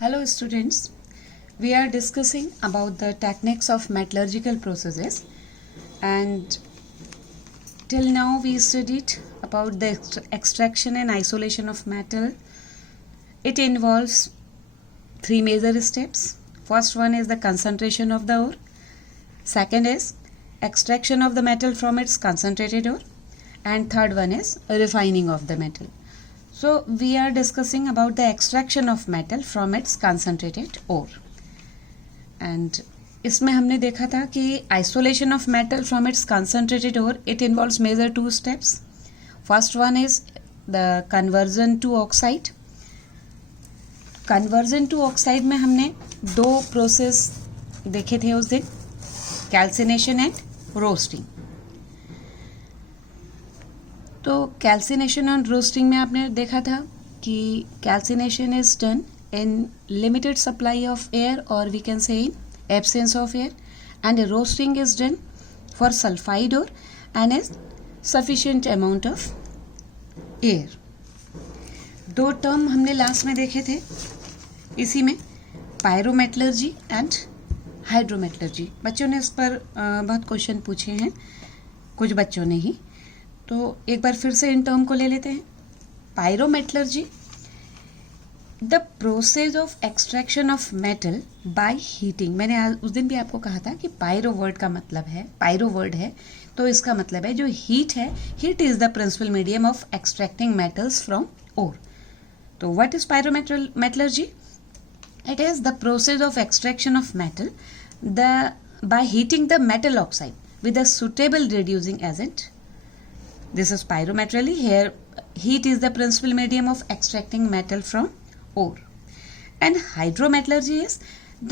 Hello students, we are discussing about the techniques of metallurgical processes, and till now we studied about the extraction and isolation of metal. It involves three major steps. First one is the concentration of the ore. Second is extraction of the metal from its concentrated ore, and third one is refining of the metal. So we are discussing about the extraction of metal from its concentrated ore. And इसमें हमने देखा था कि isolation of metal from its concentrated ore, it involves major two steps. First one is the conversion to oxide. Conversion to oxide में हमने दो process देखे थे उस दिन, कैल्सिनेशन एंड रोस्टिंग. तो कैल्सिनेशन एंड रोस्टिंग में आपने देखा था कि calcination is done in limited supply of air और we can say in absence of air, and roasting is done for sulphide ore and is sufficient amount of air. दो term हमने last में देखे थे इसी में, पायरोमेटलर्जी एंड हाइड्रोमेटलर्जी. बच्चों ने इस पर बहुत क्वेश्चन पूछे हैं, कुछ बच्चों ने ही, तो एक बार फिर से इन टर्म को ले लेते हैं. Pyrometallurgy, the process of extraction of metal by heating. मैंने उस दिन भी आपको कहा था कि पायरो वर्ड का मतलब है, पायरो वर्ड है तो इसका मतलब है जो हीट है, heat is the principal medium of extracting metals from ore. तो what is pyrometallurgy? It is the process of extraction of metal by heating the metal oxide with a suitable reducing agent. This is pyrometry. Here heat is the principal medium of extracting metal from ore. And hydrometallurgy is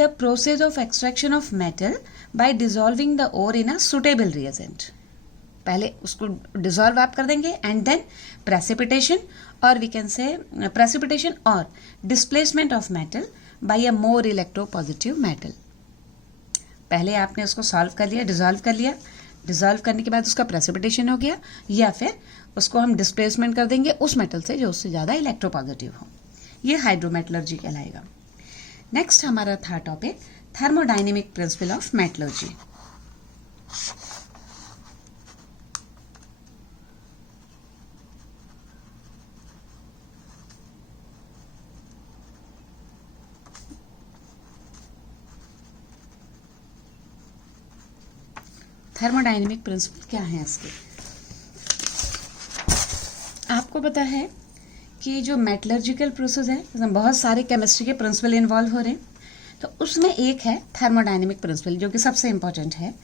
the process of extraction of metal by dissolving the ore in a suitable reagent. पहले उसको dissolve आप कर देंगे and then precipitation, or we can say precipitation or displacement of metal by a more electropositive metal. पहले आपने उसको solve कर लिया, dissolve कर लिया, डिजॉल्व करने के बाद उसका प्रेसिपिटेशन हो गया, या फिर उसको हम डिस्प्लेसमेंट कर देंगे उस मेटल से जो उससे ज़्यादा इलेक्ट्रोपॉजिटिव हो. ये हाइड्रोमेटलर्जी कहलाएगा. नेक्स्ट हमारा था topic thermodynamic principle of metallurgy. Thermodynamic principle क्या है इसके? आपको पता है कि जो मेटलर्जिकल प्रोसेस है इसमें बहुत सारे केमिस्ट्री के प्रिंसिपल इन्वॉल्व हो रहे हैं, तो उसमें एक है थर्मोडायनेमिक प्रिंसिपल जो कि सबसे इम्पोर्टेंट है.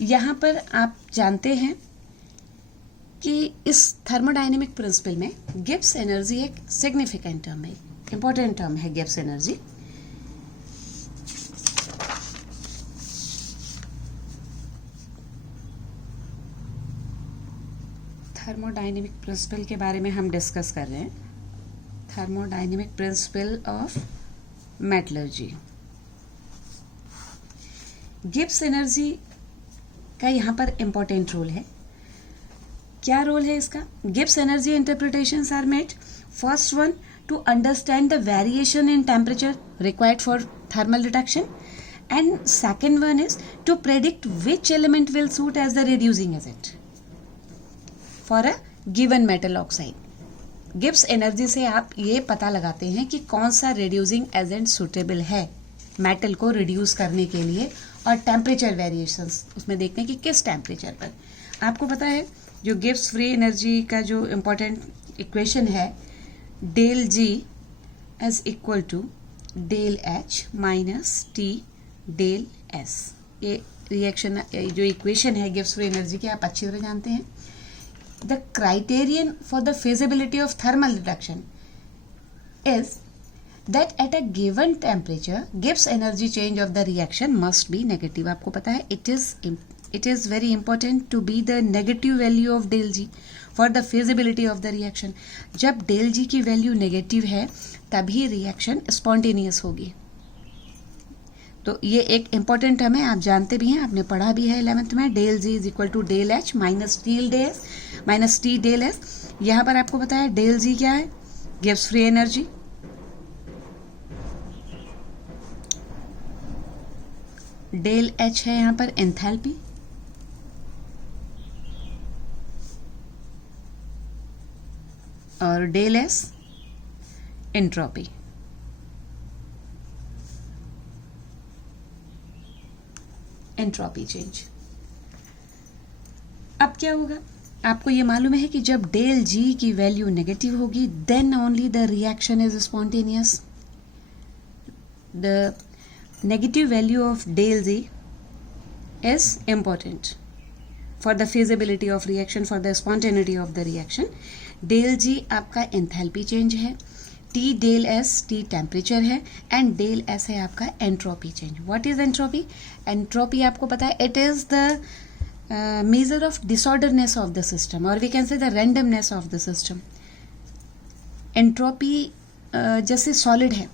यहाँ पर आप जानते हैं कि इस थर्मोडायनेमिक प्रिंसिपल में गिब्स एनर्जी एक सिग्निफिकेंट टर्म है, इंपॉर्टेंट टर्म है गिब्स एनर्जी. थर्मोडायनेमिक प्रिंसिपल के बारे में हम डिस्कस कर रहे हैं. Thermodynamic principle of metallurgy. Gibbs energy का यहाँ पर इंपॉर्टेंट रोल है. क्या रोल है इसका? Gibbs energy interpretations are made. First one, to understand the variation in temperature required for thermal reduction, and second one is to predict which element will suit as the reducing agent for a given metal oxide. Gibbs energy से आप ये पता लगाते हैं कि कौन सा reducing agent suitable है मेटल को रिड्यूस करने के लिए, और टेम्परेचर वेरिएशंस उसमें देखते हैं कि किस टेम्परेचर पर. आपको पता है जो गिब्स फ्री एनर्जी का जो इम्पोर्टेंट इक्वेशन है, del G is equal to del H minus T del S. ये रिएक्शन जो इक्वेशन है गिब्स फ्री एनर्जी की आप अच्छी तरह जानते हैं. The criterion for the feasibility of thermal reduction is that at a given temperature, Gibbs energy change of the reaction must be negative. आपको पता है it is very important to be the negative value of del G for the feasibility of the reaction. जब del G की value negative है तभी reaction spontaneous होगी. तो ये एक इम्पॉर्टेंट टर्म है, आप जानते भी हैं, आपने पढ़ा भी है 11th में. Del G is equal to del H minus T del S. यहाँ पर आपको पता है डेल जी क्या है? Gibbs free energy. Del H है यहाँ पर एंथैल्पी, और del S entropy. Entropy change. अब क्या होगा, आपको ये मालूम है कि जब डेल जी की वैल्यू नेगेटिव होगी then only the reaction is spontaneous. The negative value of del G is important for the feasibility of reaction, for the spontaneity of the reaction. Del G आपका enthalpy change है, T del S T temperature है, and del S है आपका entropy change. What is entropy? Entropy आपको पता है, it is the measure of disorderness of the system, और we can say the randomness of the system. Entropy जैसे solid है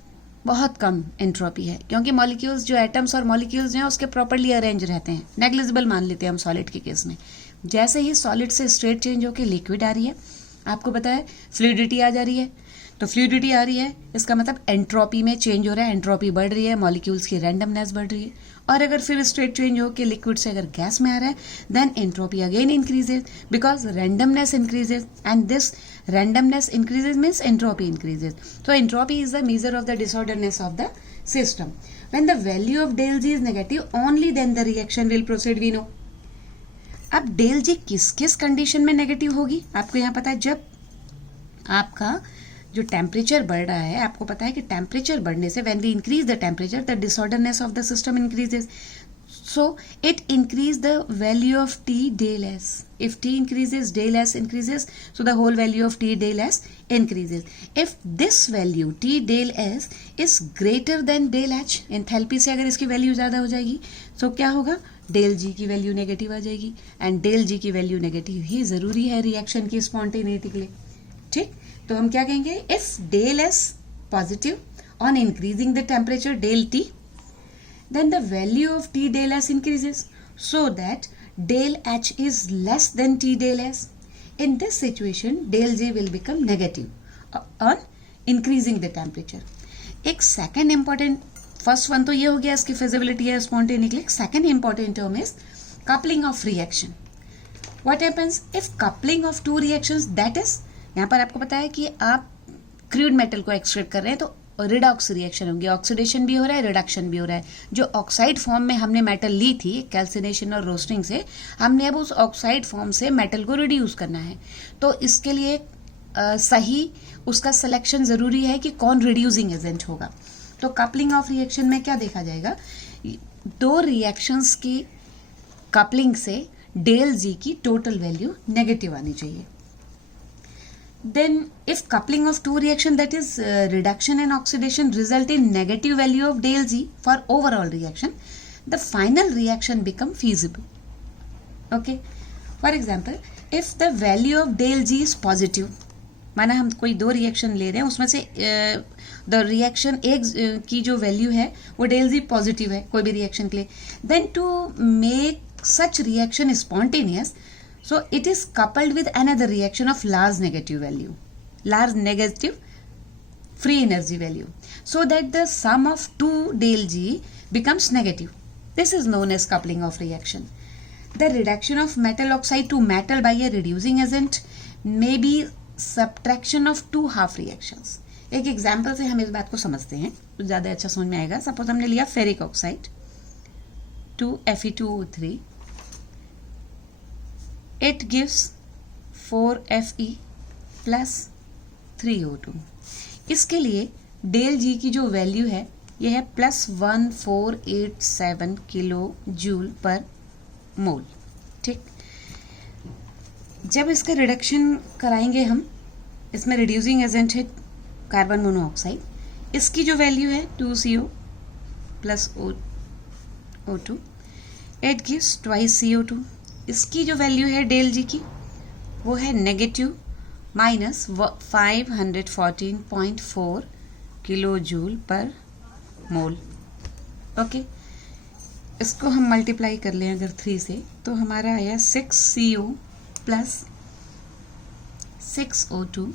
बहुत कम एंट्रोपी है, क्योंकि मॉलिक्यूल्स जो एटम्स और मॉलिक्यूल्स हैं उसके प्रॉपर्ली अरेंज रहते हैं, नेग्लिजिबल मान लेते हैं हम सॉलिड के केस में। जैसे ही सॉलिड से स्टेट चेंज होकर लिक्विड आ रही है, आपको पता है फ्लूइडिटी आ जा रही है, तो फ्लूइडिटी आ रही है इसका मतलब एंट्रोपी में चेंज हो रहा है, एंट्रोपी बढ़ रही है, मॉलिक्यूल्स की रैंडमनेस बढ़ रही है। और अगर फिर स्टेट चेंज होकर लिक्विड से अगर गैस में आ रहा है then entropy again increases because randomness increases, and this randomness increases means entropy increases. So entropy is the measure of the disorderness of the system. When the value of del G is negative, only then the reaction will proceed, we know. अब del G किस किस condition में negative होगी आपको यहाँ पता है, जब आपका जो टेम्परेचर बढ़ रहा है, आपको पता है कि टेम्परेचर बढ़ने से when we increase the temperature the disorderness of the system increases. So it increase the value of T del S. If T increases, del S increases. So the whole value of T del S increases. If this value T del S is greater than del H, enthalpy से अगर इसकी value ज़्यादा हो जाएगी तो क्या होगा, del G की वैल्यू नेगेटिव आ जाएगी, एंड डेल जी की वैल्यू नेगेटिव ही ज़रूरी है रिएक्शन की स्पॉन्टेनिटी के लिए। ठीक, तो हम क्या कहेंगे, if del S positive on increasing the temperature del T, then the value of T del S increases so that del H is less than T del S. In this situation, del J will become negative on increasing the temperature. एक second important, first one तो ये हो गया इसकी feasibility है spontaneity। second important term is coupling of reaction. What happens if coupling of two reactions, that is, यहाँ पर आपको पता है कि आप क्रूड मेटल को एक्सट्रैक्ट कर रहे हैं तो रिडॉक्स रिएक्शन होंगे, ऑक्सीडेशन भी हो रहा है, रिडक्शन भी हो रहा है। जो ऑक्साइड फॉर्म में हमने मेटल ली थी कैल्सिनेशन और रोस्टिंग से, हमने अब उस ऑक्साइड फॉर्म से मेटल को रिड्यूस करना है, तो इसके लिए सही उसका सिलेक्शन ज़रूरी है कि कौन रिड्यूसिंग एजेंट होगा। तो कपलिंग ऑफ रिएक्शन में क्या देखा जाएगा, दो रिएक्शंस की कपलिंग से डेल जी की टोटल वैल्यू नेगेटिव आनी चाहिए। Then if coupling of two reaction, that is reduction and oxidation, result in negative value of del G for overall reaction, the final reaction become feasible. Okay, for example, if the value of del G is positive, माना हम कोई दो reaction ले रहे हैं, उसमें से the reaction एक की जो वैल्यू है वो del G पॉजिटिव है कोई भी रिएक्शन के लिए, then to make such reaction spontaneous, so it is coupled with another reaction of large negative value, large negative free energy value, so that the sum of two del G becomes negative. This is known as coupling of reaction. The reduction of metal oxide to metal by a reducing agent may be subtraction of two half reactions. एक example से हम इस बात को समझते हैं तो ज़्यादा अच्छा समझ में आएगा। सपोज हमने लिया ferric oxide 2Fe2O3, it gives 4Fe plus 3O2। इसके लिए डेल जी की जो वैल्यू है ये है +1487 किलो जूल पर मोल। ठीक, जब इसका रिडक्शन कराएंगे हम, इसमें रिड्यूसिंग एजेंट है कार्बन मोनोऑक्साइड, इसकी जो वैल्यू है 2CO plus O2, it gives twice CO2। इसकी जो वैल्यू है डेल जी की वो है नेगेटिव -514.4 किलो जूल पर मोल। ओके, इसको हम मल्टीप्लाई कर लें अगर 3 से तो हमारा आया 6CO plus 6O2,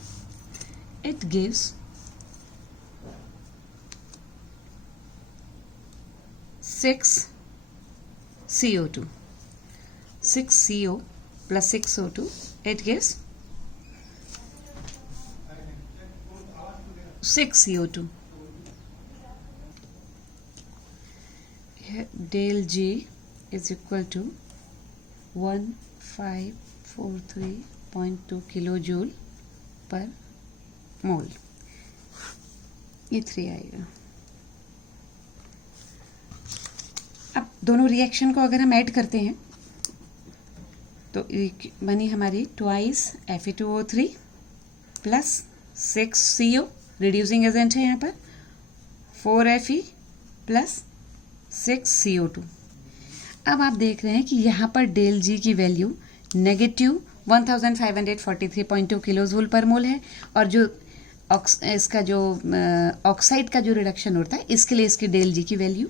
it gives 6 CO2. 6 CO plus 6 O2, it gives 6 CO2. Here del G is equal to 1543.2 kilojoule पर मोल. ये 3 आएगा. अब दोनों रिएक्शन को अगर हम ऐड करते हैं तो बनी हमारी twice Fe2O3 plus 6 CO, reducing agent है यहाँ पर, 4 Fe प्लस 6 CO2. अब आप देख रहे हैं कि यहाँ पर डेल जी की वैल्यू नेगेटिव 1543.2 किलोजूल पर मोल है, और जो इसका जो ऑक्साइड का जो रिडक्शन होता है इसके लिए इसकी डेल जी की वैल्यू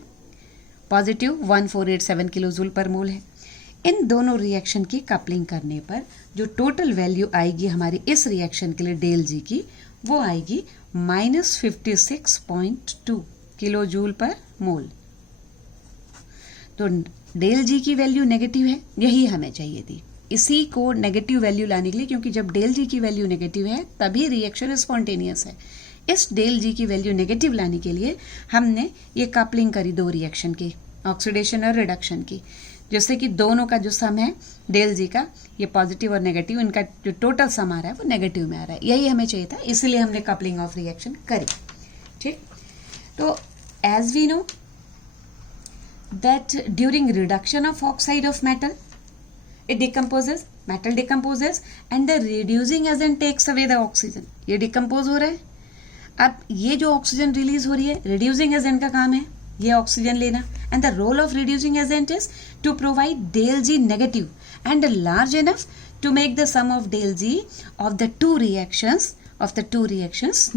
पॉजिटिव 1487 किलोजूल पर मोल है. इन दोनों रिएक्शन की कपलिंग करने पर जो टोटल वैल्यू आएगी हमारी इस रिएक्शन के लिए डेल जी की, वो आएगी -56.2 किलोजूल पर मोल. तो डेल जी की वैल्यू नेगेटिव है, यही हमें चाहिए थी. इसी को नेगेटिव वैल्यू लाने के लिए, क्योंकि जब डेल जी की वैल्यू नेगेटिव है तभी रिएक्शन स्पॉन्टेनियस है. इस डेल जी की वैल्यू नेगेटिव लाने के लिए हमने ये कपलिंग करी दो रिएक्शन की, ऑक्सीडेशन और रिडक्शन की, जैसे कि दोनों का जो सम है डेल जी का, ये पॉजिटिव और नेगेटिव, इनका जो टोटल सम आ रहा है वो नेगेटिव में आ रहा है. यही हमें चाहिए था, इसलिए हमने कपलिंग ऑफ रिएक्शन करी. ठीक, तो as we know that during reduction of oxide of metal, it decomposes, metal decomposes and the reducing agent takes away the oxygen. ये decompose हो रहा है. अब ये जो ऑक्सीजन रिलीज हो रही है, reducing agent का काम है ये ऑक्सीजन लेना, and the role of reducing agent is to provide del G negative and large enough to make the sum of del G of the two reactions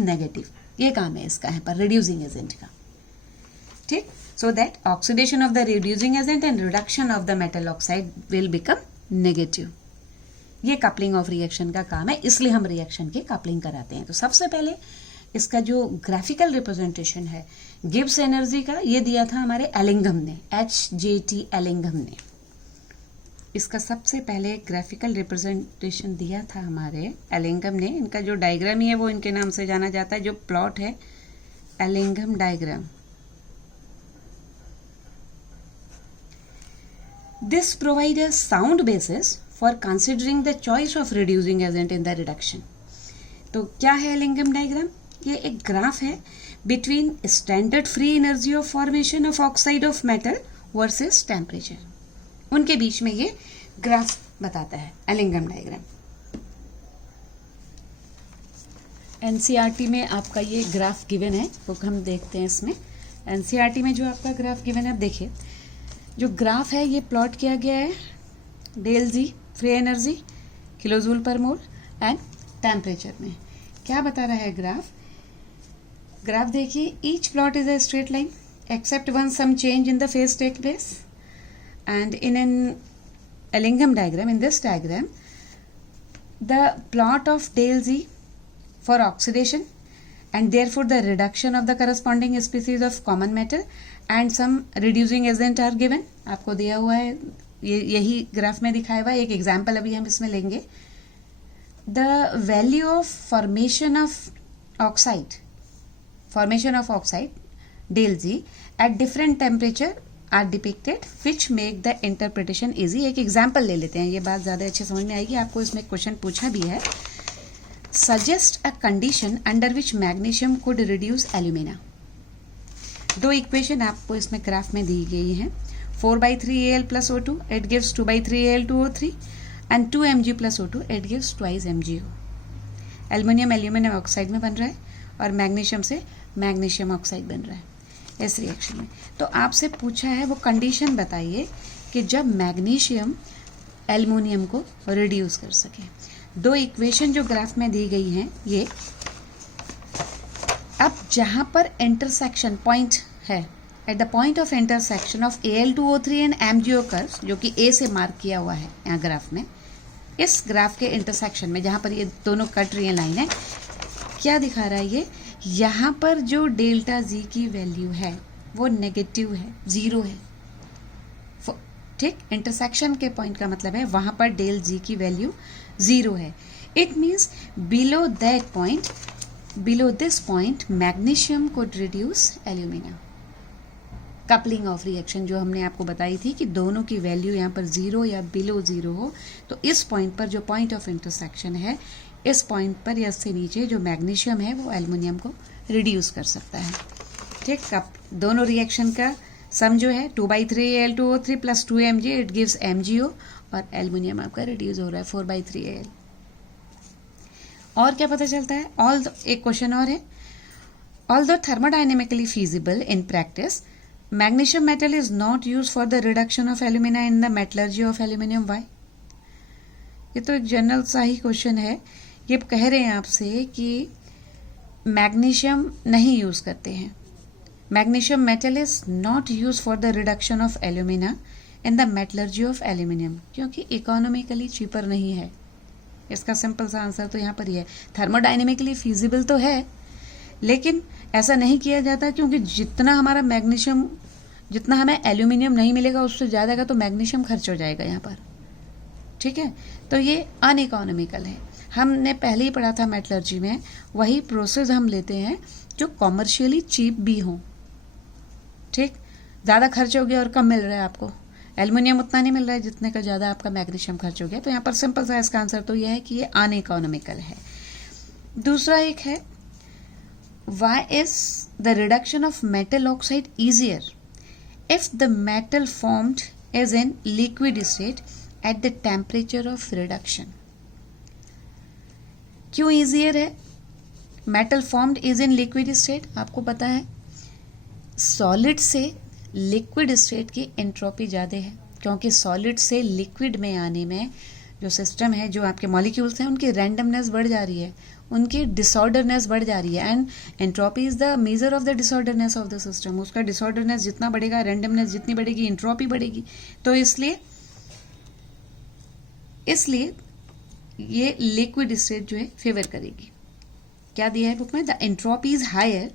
negative. ये काम है इसका है पर reducing agent का. ठीक, so that oxidation of the reducing agent and reduction of the metal oxide will become negative. ये coupling of reaction का काम है, इसलिए हम रिएक्शन की कपलिंग कराते हैं. तो सबसे पहले इसका जो ग्राफिकल रिप्रेजेंटेशन है गिब्स एनर्जी का, ये दिया था हमारे एलिंघम ने, HJT एलिंघम ने. इसका सबसे पहले ग्राफिकल रिप्रेजेंटेशन दिया था हमारे एलिंघम ने. इनका जो डायग्राम ही है वो इनके नाम से जाना जाता है, जो प्लॉट है Ellingham diagram. This provides a sound basis for considering the choice of reducing agent in the reduction. तो क्या है एलिंघम डायग्राम? ये एक ग्राफ है between standard free energy of formation of oxide of metal versus temperature. उनके बीच में ये graph बताता है एलिंघम डायग्राम. NCERT में आपका ये ग्राफ गिवन है, वो हम देखते हैं इसमें. NCERT में जो आपका ग्राफ गिवन है, आप देखिए जो ग्राफ है ये प्लॉट किया गया है del G free energy kilojoule पर मोल एंड टेम्परेचर में. क्या बता रहा है ग्राफ? ग्राफ देखिए, each plot is a straight line except when some change in the phase take place, and in an Ellingham diagram, in this diagram the plot of del G for oxidation and therefore the reduction of the corresponding species of common metal and some reducing agent are given. आपको दिया हुआ है, यही graph में दिखाया हुआ है. एक एग्जाम्पल अभी हम इसमें लेंगे. The value of formation of oxide del G at different temperature are depicted which make the interpretation easy. एक एग्जाम्पल ले लेते हैं, ये बात ज़्यादा अच्छे समझ में आएगी. आपको इसमें क्वेश्चन पूछा भी है. Suggest a condition under which magnesium could reduce alumina. दो इक्वेशन आपको इसमें ग्राफ में दी गई हैं. 4/3 Al plus O2 it gives 2/3 Al2O3 and 2 Mg plus O2 it gives twice MgO. Aluminium oxide में बन रहा है और मैग्नीशियम से मैग्नीशियम ऑक्साइड बन रहा है इस रिएक्शन में. तो आपसे पूछा है वो कंडीशन बताइए कि जब मैग्नीशियम एल्युमिनियम को रिड्यूस कर सके. दो इक्वेशन जो ग्राफ में दी गई हैं ये. अब जहां पर इंटरसेक्शन पॉइंट है, at the point of intersection of Al2O3 and MgO curves, जो कि A से मार्क किया हुआ है यहाँ ग्राफ में, इस ग्राफ के इंटरसेक्शन में जहां पर ये दोनों कट रही है लाइन है, क्या दिखा रहा है ये? यहाँ पर जो डेल्टा जी की वैल्यू है वो नेगेटिव है, 0 है. ठीक, इंटरसेक्शन के पॉइंट का मतलब है वहां पर डेल जी की वैल्यू 0 है. It means below that point, below this point magnesium could reduce alumina. Coupling of reaction जो हमने आपको बताई थी कि दोनों की वैल्यू यहाँ पर 0 या बिलो 0 हो, तो इस पॉइंट पर जो पॉइंट ऑफ इंटरसेक्शन है, इस पॉइंट पर या इससे नीचे जो मैग्नीशियम है वो एल्युमिनियम को रिड्यूस कर सकता है. ठीक, कप दोनों रिएक्शन का सम जो है 2/3Al2O3 plus 2Mg, it gives MgO, और एल्युमिनियम आपका रिड्यूस हो रहा है 4/3Al. और क्या पता चलता है? एक क्वेश्चन और है. Although thermodynamically feasible in practice, magnesium metal is not use for the reduction of alumina in the metallurgy of aluminium. Why? ये तो एक जनरल सा ही क्वेश्चन है. ये कह रहे हैं आपसे कि मैग्नीशियम नहीं यूज करते हैं. Magnesium metal is not use for the reduction of alumina in the metallurgy of aluminium, क्योंकि इकोनॉमिकली चीपर नहीं है. इसका सिंपल सा आंसर तो यहाँ पर ही है. थर्मोडाइनेमिकली फीजिबल तो है, लेकिन ऐसा नहीं किया जाता, क्योंकि जितना हमारा मैग्नीशियम, जितना हमें एल्यूमिनियम नहीं मिलेगा उससे ज़्यादा का तो मैग्नीशियम खर्च हो जाएगा यहाँ पर. ठीक है, तो ये अनइकोनॉमिकल है. हमने पहले ही पढ़ा था मेटलर्जी में, वही प्रोसेस हम लेते हैं जो कॉमर्शियली चीप भी हो. ठीक, ज़्यादा खर्च हो गया और कम मिल रहा है आपको, एल्यूमिनियम उतना नहीं मिल रहा है जितने का ज़्यादा आपका मैग्नीशियम खर्च हो गया, तो यहाँ पर सिंपल सा इसका आंसर तो यह है कि ये अनइकोनॉमिकल है. दूसरा एक है, why is the reduction of metal oxide easier if the metal formed is in liquid state at the temperature of reduction? क्यों easier है? metal formed is in liquid state, आपको पता है solid से liquid state की entropy ज़्यादा है, क्योंकि solid से liquid में आने में जो सिस्टम है, जो आपके मॉलिक्यूल्स हैं, उनकी रैंडमनेस बढ़ जा रही है, उनकी डिसऑर्डरनेस बढ़ जा रही है. And entropy is the measure of the disorderness of the system. उसका डिसऑर्डरनेस जितना बढ़ेगा, रैंडमनेस जितनी बढ़ेगी, एंट्रोपी बढ़ेगी. तो इसलिए ये लिक्विड स्टेट जो है फेवर करेगी. क्या दिया है बुक में? The entropy is higher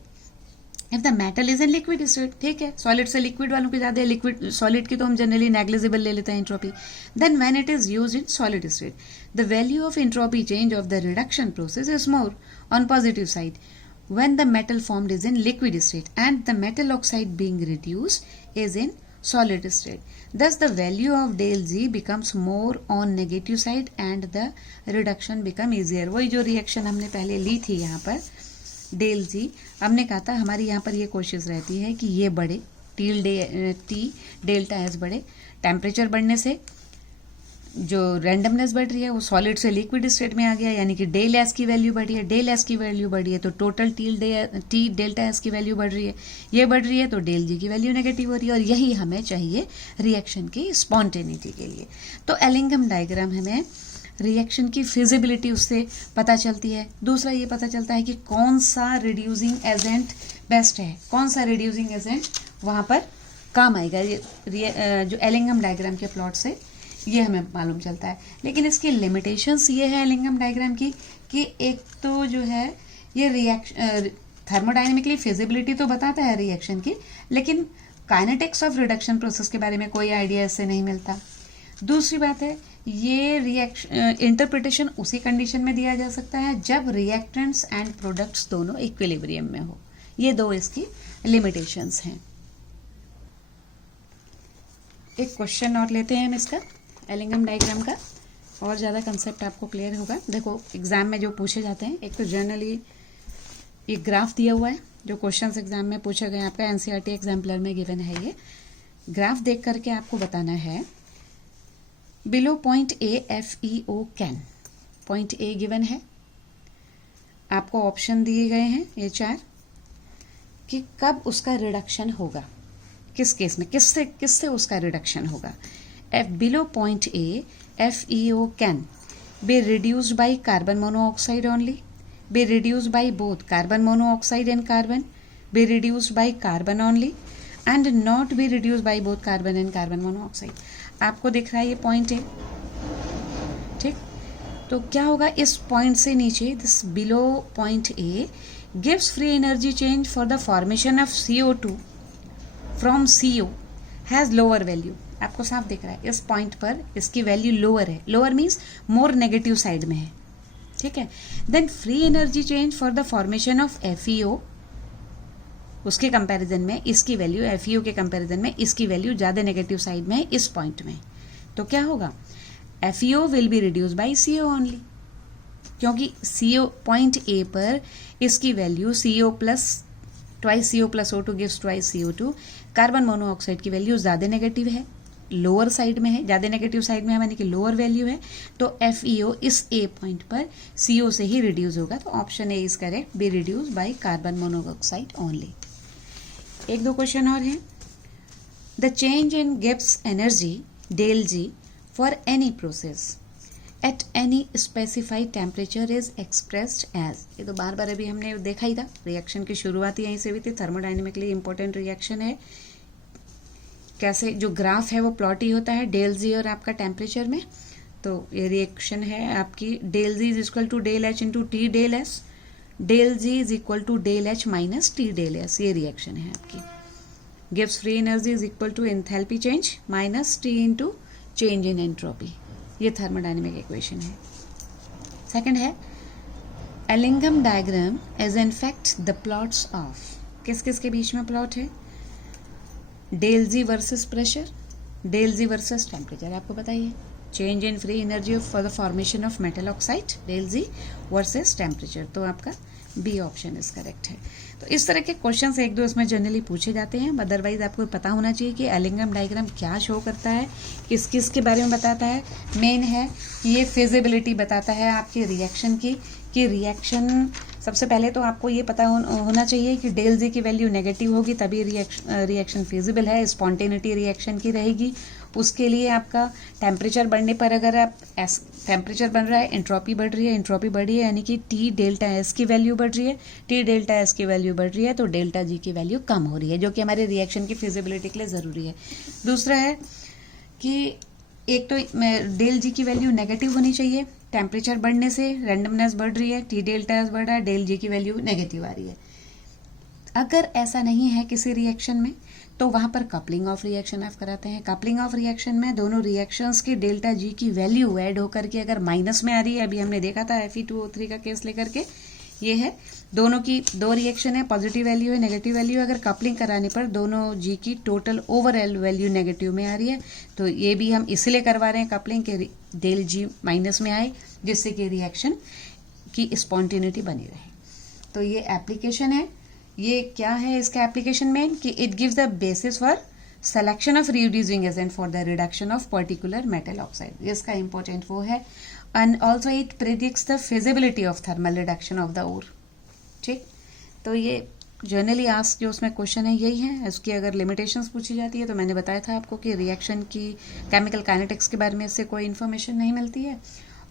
if the metal is in liquid state. ठीक है, सॉलिड से लिक्विड वालों की ज्यादा है, लिक्विड सॉलिड की तो हम जनरली नेग्लिजिबल ले लेते हैं entropy. Then when it is used in solid state, the value of entropy change of the reduction process is more on positive side when the metal formed is in liquid state and the metal oxide being reduced is in solid state. Thus the value of del G becomes more on negative side and the reduction become easier. वही जो reaction हमने पहले ली थी यहाँ पर del जी, हमने कहा था हमारी यहाँ पर ये कोशिश रहती है कि ये बढ़े, टी डेल्टा एस बढ़े. टेम्परेचर बढ़ने से जो रैंडमनेस बढ़ रही है वो सॉलिड से लिक्विड स्टेट में आ गया, यानी कि डेल एस की वैल्यू बढ़ी है. डेल एस की वैल्यू बढ़ी है तो टोटल टी डेल्टा एस की वैल्यू बढ़ रही है. ये बढ़ रही है तो डेल जी की वैल्यू नेगेटिव हो रही है, और यही हमें चाहिए रिएक्शन की स्पॉन्टेनिटी के लिए. तो एलिंगम डायग्राम हमें रिएक्शन की फिजिबिलिटी उससे पता चलती है. दूसरा ये पता चलता है कि कौन सा रिड्यूसिंग एजेंट बेस्ट है, कौन सा रिड्यूसिंग एजेंट वहाँ पर काम आएगा. ये जो एलिंगम डायग्राम के प्लॉट से ये हमें मालूम चलता है. लेकिन इसकी लिमिटेशंस ये है एलिंगम डायग्राम की कि एक तो जो है ये रिएक्शन थर्मोडाइनेमिकली फिजिबिलिटी तो बताता है रिएक्शन की, लेकिन काइनेटिक्स ऑफ रिडक्शन प्रोसेस के बारे में कोई आइडिया इससे नहीं मिलता. दूसरी बात है, ये रिएक्शन इंटरप्रिटेशन उसी कंडीशन में दिया जा सकता है जब रिएक्टेंट्स एंड प्रोडक्ट्स दोनों इक्विलिब्रियम में हो. ये दो इसकी लिमिटेशंस हैं. एक क्वेश्चन और लेते हैं हम इसका एलिंगम डायग्राम का, और ज़्यादा कंसेप्ट आपको क्लियर होगा. देखो एग्जाम में जो पूछे जाते हैं, एक तो जनरली एक ग्राफ दिया हुआ है जो क्वेश्चंस एग्जाम में पूछे गए, आपका एनसीईआरटी एग्जाम्पलर में गिवन है. ये ग्राफ देख करके आपको बताना है below point A F E O can. Point A given है, आपको ऑप्शन दिए गए हैं ये 4 कि कब उसका रिडक्शन होगा, किस केस में, किससे उसका रिडक्शन होगा. F below point A F E O can be reduced by carbon monoxide only, be reduced by both carbon monoxide and carbon, be reduced by carbon only and not be reduced by both carbon and carbon monoxide. आपको दिख रहा है ये point A. ठीक, तो क्या होगा इस पॉइंट से नीचे, this below point A gives free energy change for the formation of CO2 from CO has lower value. आपको साफ दिख रहा है, इस पॉइंट पर इसकी वैल्यू लोअर है, lower means more negative side में है, ठीक है। Then free energy change for the formation of FeO, उसके कंपैरिजन में इसकी वैल्यू, FeO के कंपैरिजन में इसकी वैल्यू ज़्यादा नेगेटिव साइड में है इस पॉइंट में, तो क्या होगा, FeO will be reduce by CO only, क्योंकि CO पॉइंट A पर इसकी value CO plus twice CO plus O2 gives twice CO2, carbon monoxide की वैल्यू ज़्यादा नेगेटिव है, लोअर साइड में है, ज़्यादा नेगेटिव साइड में है यानी कि लोअर वैल्यू है, तो FeO इस A पॉइंट पर CO से ही रिड्यूस होगा, तो option A is correct, B reduce by carbon monoxide only. एक दो क्वेश्चन और हैं। The change in Gibbs energy del G for any process at any specified temperature is expressed as, ये तो बार बार अभी हमने देखा ही था, रिएक्शन की शुरुआत यहीं से हुई थी, थर्मोडाइनमिकली इंपॉर्टेंट रिएक्शन है, कैसे जो ग्राफ है वो प्लॉट ही होता है डेल जी और आपका टेम्परेचर में, तो ये रिएक्शन है आपकी del G is equal to del H into T del S, del G is equal to del H minus T del S, ये रिएक्शन है आपकी। गिव्स free energy is equal to enthalpy change minus T into change in entropy, ये thermodynamic equation है। Second है Ellingham diagram is in fact the plots of, किस किस के बीच में प्लॉट है, del G versus pressure, del G versus temperature, आपको बताइए, change in free energy for the formation of metal oxide, del G versus temperature, तो आपका बी ऑप्शन इज करेक्ट है। तो इस तरह के क्वेश्चंस एक दो इसमें जनरली पूछे जाते हैं, अदरवाइज आपको पता होना चाहिए कि एलिंगम डायग्राम क्या शो करता है, किस किस के बारे में बताता है। मेन है ये फिजिबिलिटी बताता है आपके रिएक्शन की, कि रिएक्शन सबसे पहले तो आपको ये पता होना चाहिए कि डेल जी की वैल्यू नेगेटिव होगी तभी रिएक्शन फिजिबल है, स्पॉन्टेनिटी रिएक्शन की रहेगी। उसके लिए आपका टेम्परेचर बढ़ने पर अगर आप टेम्परेचर बढ़ रहा है, एंट्रोपी बढ़ रही है, एंट्रोपी बढ़ी है यानी कि टी डेल्टा एस की वैल्यू बढ़ रही है, टी डेल्टा एस की वैल्यू बढ़ रही है तो डेल्टा जी की वैल्यू कम हो रही है, जो कि हमारे रिएक्शन की फिजिबिलिटी के लिए ज़रूरी है। दूसरा है कि एक तो डेल जी की वैल्यू नेगेटिव होनी चाहिए, टेम्परेचर बढ़ने से रैंडमनेस बढ़ रही है, टी डेल्टा एस बढ़ रहा है, डेल जी की वैल्यू नेगेटिव आ रही है। अगर ऐसा नहीं है किसी रिएक्शन में तो वहाँ पर कपलिंग ऑफ रिएक्शन आप कराते हैं। कपलिंग ऑफ रिएक्शन में दोनों रिएक्शंस की डेल्टा जी की वैल्यू ऐड होकर के अगर माइनस में आ रही है, अभी हमने देखा था Fe2O3 का केस लेकर के, ये है दोनों की दो रिएक्शन है, पॉजिटिव वैल्यू है, नेगेटिव वैल्यू, अगर कपलिंग कराने पर दोनों जी की टोटल ओवरऑल वैल्यू नेगेटिव में आ रही है, तो ये भी हम इसलिए करवा रहे हैं कपलिंग के डेल जी माइनस में आए, जिससे कि रिएक्शन की स्पॉन्टेनिटी बनी रहे। तो ये एप्लीकेशन है, ये क्या है इसका एप्लीकेशन में, कि it gives the basis for selection of reducing agent for the reduction of particular metal oxide, इसका इंपॉर्टेंट वो है। And also it predicts the feasibility of thermal reduction of the ore, ठीक। तो ये जनरली आस्क जो उसमें question है यही है। इसकी अगर लिमिटेशंस पूछी जाती है तो मैंने बताया था आपको कि रिएक्शन की केमिकल काइनेटिक्स के बारे में इससे कोई इन्फॉर्मेशन नहीं मिलती है,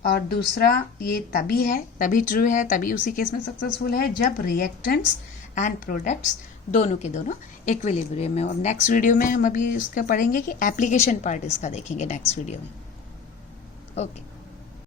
और दूसरा ये तभी ट्रू है, तभी उसी केस में सक्सेसफुल है जब रिएक्टेंट्स एंड प्रोडक्ट्स दोनों के दोनों इक्विलिब्रियम में। और नेक्स्ट वीडियो में हम अभी इसका पढ़ेंगे कि एप्लीकेशन पार्ट इसका देखेंगे नेक्स्ट वीडियो में। ओके।